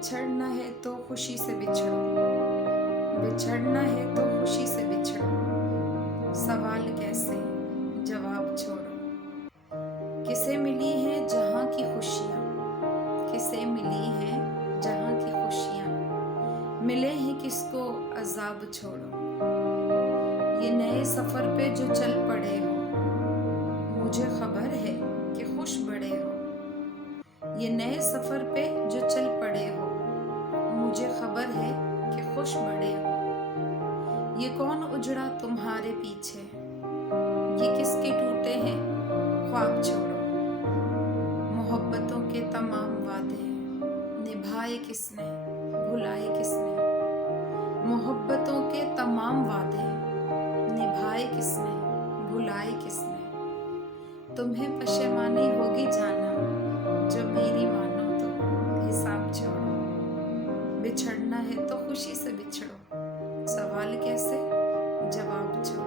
बिछड़ना है तो खुशी से बिछड़ो, बिछड़ना है तो खुशी से बिछड़ो। सवाल कैसे, जवाब छोड़ो। किसे मिली हैं जहाँ की खुशियाँ, किसे मिली हैं जहाँ की खुशियाँ, मिले हैं किसको अजाब छोड़ो। ये नए सफ़र पे जो चल पड़े हो, मुझे खबर है कि खुश बड़े हो। ये नए सफ़र पे जो चल पड़े हो, मुझे खबर है कि खुश बड़े हो। ये कौन उजड़ा तुम्हारे पीछे, ये किसके टूटे हैं ख्वाब छोड़ो। मोहब्बतों के तमाम वादे निभाए किसने, भुलाए किसने। मोहब्बतों के तमाम वादे निभाए किसने, भुलाए किसने। तुम्हें पशेमानी होगी जाना, जो मेरी मानो तो हिसाब छोड़ो। बिछड़ना है तो खुशी से बिछड़ो। सवाल कैसे, जवाब छोड़ो।